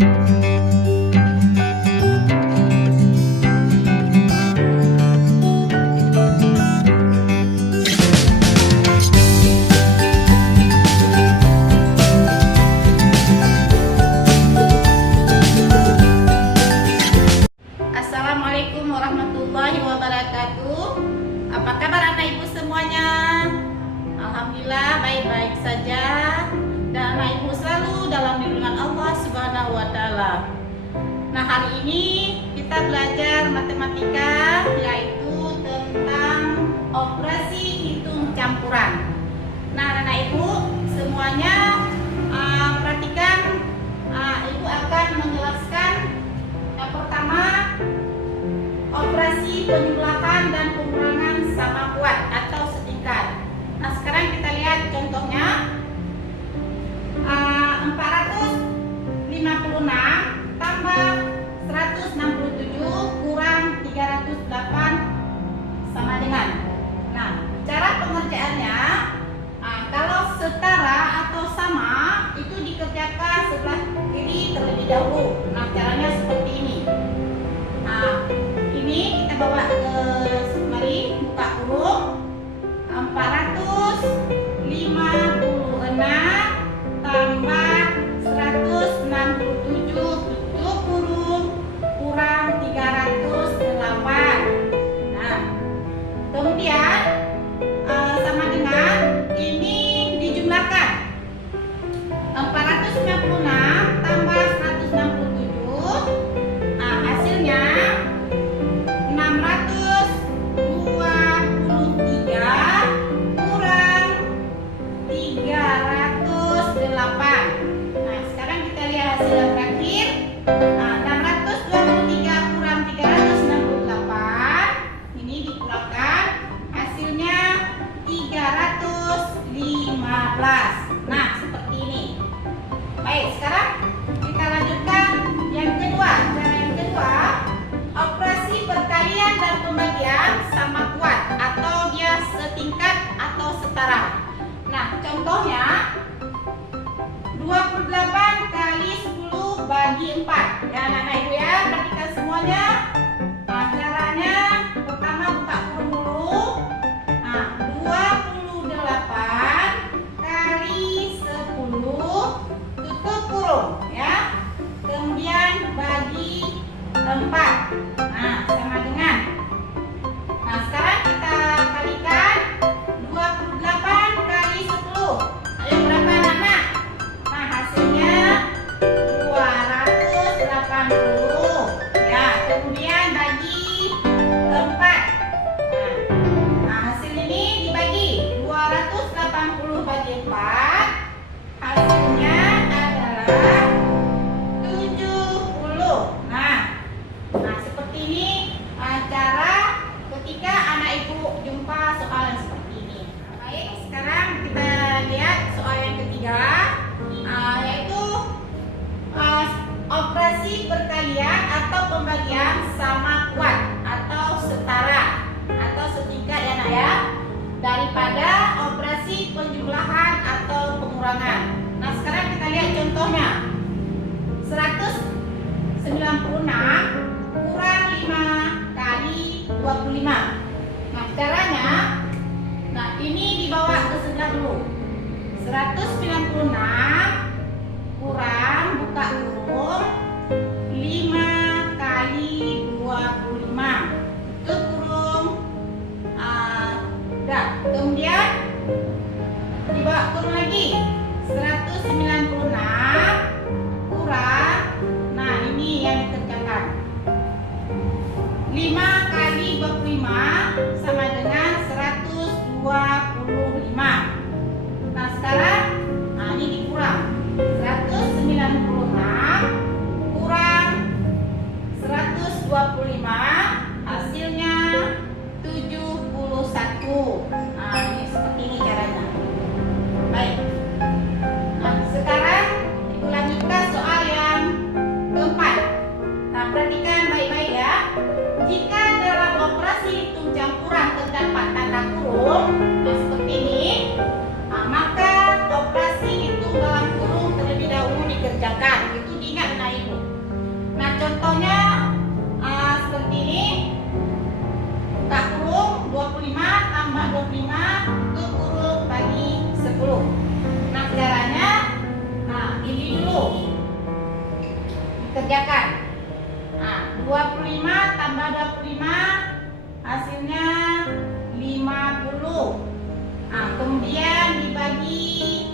Assalamualaikum warahmatullahi wabarakatuh. Apa kabar anak ibu semuanya? Alhamdulillah baik-baik saja, dan anak ibu selalu dalam lindungan Allah Subhanahu wa Ta'ala. Nah, hari ini kita belajar matematika, yaitu tentang operasi hitung campuran. Nah, anak ibu semuanya perhatikan, ibu akan menjelaskan yang pertama, operasi penjumlahan dan pengurangan sama kuat atau setingkat. Nah, sekarang kita lihat contohnya. 456 tambah 167 kurang 308 sama dengan. Nah, cara pengerjaannya, kalau setara atau sama itu dikerjakan sebelah kiri terlebih dahulu. Nah, caranya seperti ini. Ini kita bawa ke mari buka kurung. 456 tambah 167 tutup kurung kurang 308. Nah, kemudian sama dengan ini dijumlahkan. 496 tambah 167, hasilnya 623 kurang 308. Nah, sekarang kita lihat hasil yang terakhir. 623 kurang 368, ini dikurangkan, hasilnya 315. Nah, seperti ini. Baik, sekarang kita lanjutkan yang kedua. Cara yang kedua, operasi perkalian dan pembagian sama kuat atau dia setingkat atau setara. Nah, contohnya 28 kali 10 bagi 4. Ya, anak-anak ibu ya, perhatikan semuanya. Nah, caranya pertama buka kurung dulu. Nah, 28 kali 10 tutup kurung ya. Kemudian bagi 4. Nah, sama dengan. Nah, sekarang kita kalikan 28 kali 10. Ayo, berapa anak-anak? Nah, hasilnya 280. Ya, kemudian bagi 4. Nah, hasil ini dibagi 280 bagi 4. Hasilnya adalah 70. Nah, seperti ini cara ketika anak ibu jumpa soal yang seperti ini. Baik, sekarang kita lihat soal yang ketiga, yaitu operasi perkalian atau pembagian sama kuat atau setara atau setingkat ya nak ya, daripada operasi penjumlahan atau pengurangan. Nah, sekarang kita lihat contohnya. 196 kurang 5 kali 25. Nah, caranya, ini dibawa ke sebelah dulu. 196 kurang buka kurung 5 kali 25 tutup kurung. Kemudian dibawa kurung lagi. 196 kurang, nah ini yang dikerjakan, 5 kali 25 sama dengan 125. Nah, sekarang ini dikurang. kerjakan. Nah, 25 tambah 25 hasilnya 50. Nah, kemudian dibagi